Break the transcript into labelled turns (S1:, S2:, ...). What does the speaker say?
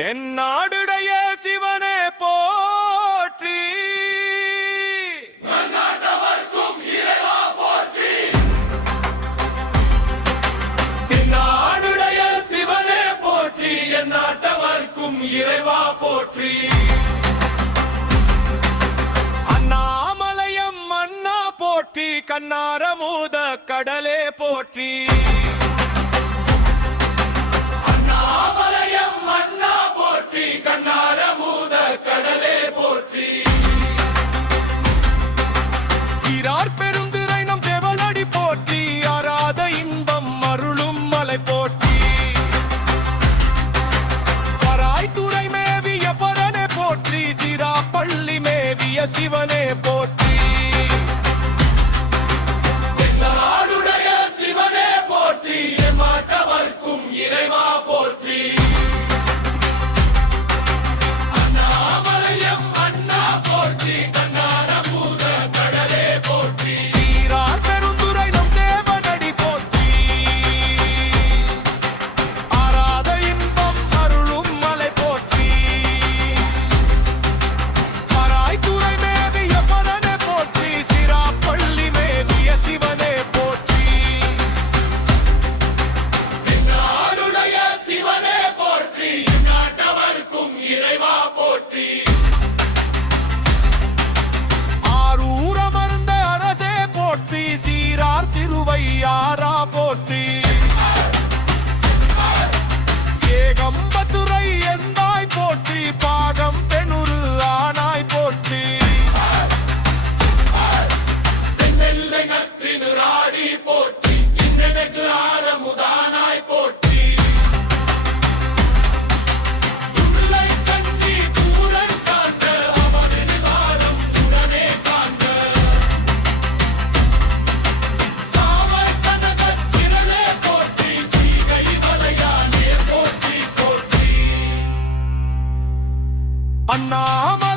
S1: என் நாடுடைய சிவனே போற்றி. இறைவா போற்றி. அண்ணாமலையம் அண்ணா போற்றி. கண்ணாரமூத கடலே போற்றி. ಶಿವನೇ ಪೋ அண்ணாமலை